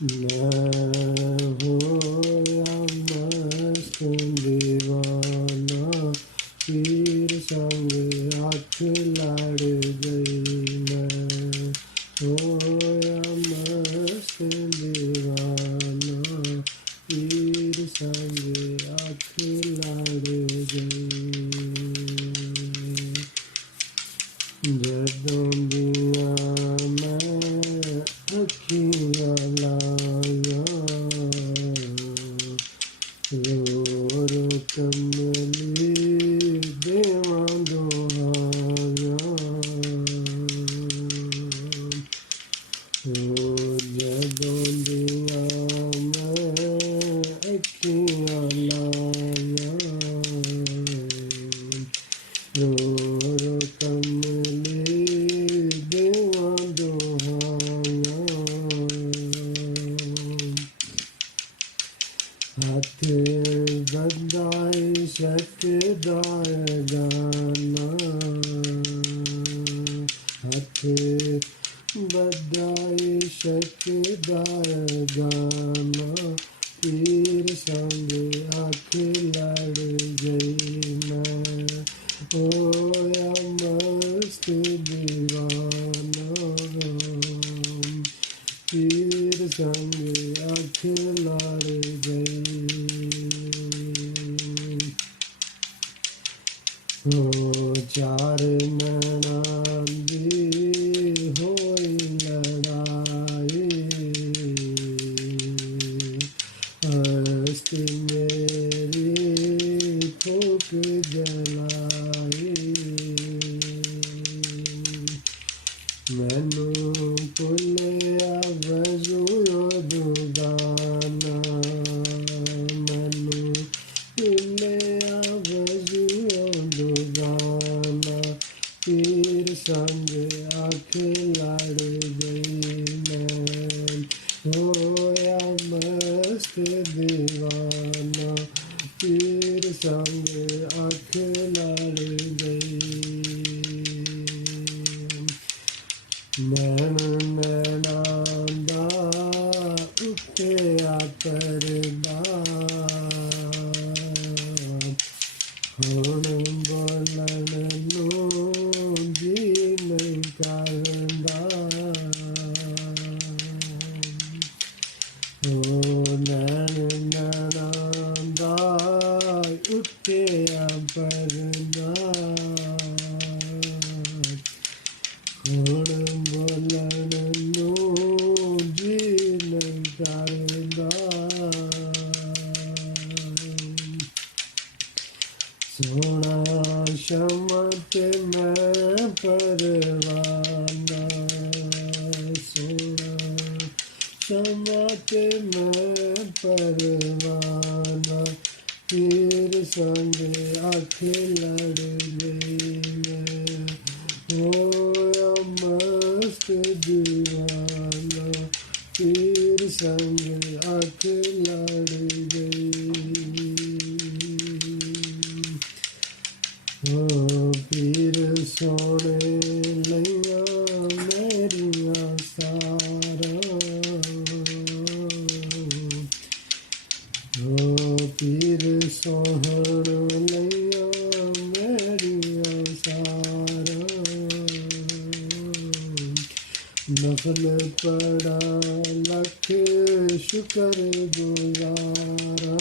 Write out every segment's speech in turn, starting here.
मैं होया मस्त दीवाना, पीर संग आँख लड़ गई। मैं होया मस्त दीवाना, पीर संग आँख लड़ गई। जदों दियां मैं अखियां लाया, रो रो कमली देवां दुहाया। जदों दियां मैं अखियां लाया, रो रो कमली देवां दुहाया। हथ बधाई सकदा गाना, हथ बधाई सकदा गाना, पीर संग आँख लड़ गई। मैं होया मस्त दीवाना, पीर संग आँख लड़ गई। ओ चार नैना दी होई लड़ाई, हस्ती मेरी फूक जलाई। मैनू भुलिया वजूओ दुगाना, मैनू भुलिया वजूओ दुगाना, पीर संग आँख लड़ गई। मैं होया मस्त दीवाना, पीर संग आँख लड़ गई। नैन नैना दा उठिया परदा, हुण बोलण नूं जी नहीं करदा। ओ नैन नैना दा उठिया परदा, हुण बोलण नूं जी नहीं करदा। सोना शमा ते मैं परवाना, सोना शमा ते मैं परवाना, पीर संग आँख लड़ गई। मैं होया मस्त दीवाना, पीर संग आँख लड़ गई। ओ पीर सोने लैया मेरिया सारा, ओ पीर सोहण लैया मेरिया सारा। नफल पड़ा लख शुक्र गुजारा,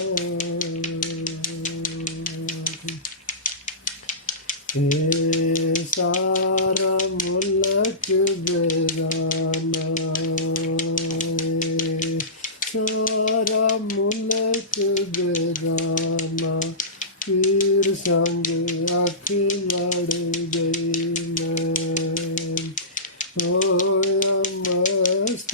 ए सारा मुल्क बेगाना, सारा मुल्क बेगाना, पीर संग आँख लड़ गई। मैं होया मस्त